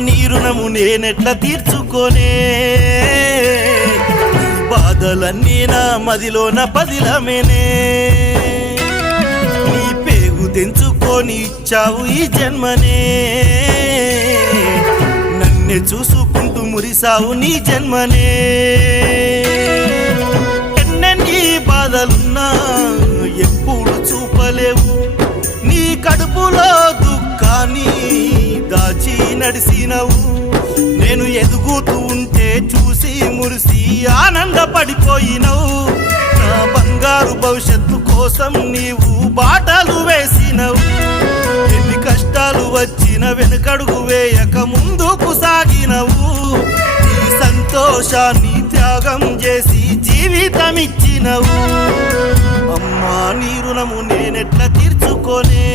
నీ రుణము నేనెట్లా తీర్చుకోనే బాధలన్నీ నా మదిలోన పదిలమేనే నీ పేగు తెంచుకొని ఇచ్చావు ఈ జన్మనే నన్నే చూసుకుంటూ మురిసావు నీ జన్మనే ఎన్నెన్ని బాధలున్నా ఎప్పుడు చూపలేవు నీ కడుపులో దుఃఖాన్ని దాచి నడిసినవు నేను ఎదుగుతూ ఉంటే చూసి మురిసి ఆనందపడిపోయినవు నా బంగారు భవిష్యత్తు కోసం నీవు బాటలు వేసినవు ఎన్ని కష్టాలు వచ్చిన వెనుకడుగు వేయక ముందుకు సాగినవు నీ సంతోషాన్ని త్యాగం చేసి జీవితం ఇచ్చినవు అమ్మా నీ రుణము నేనెట్లా తీర్చుకోనే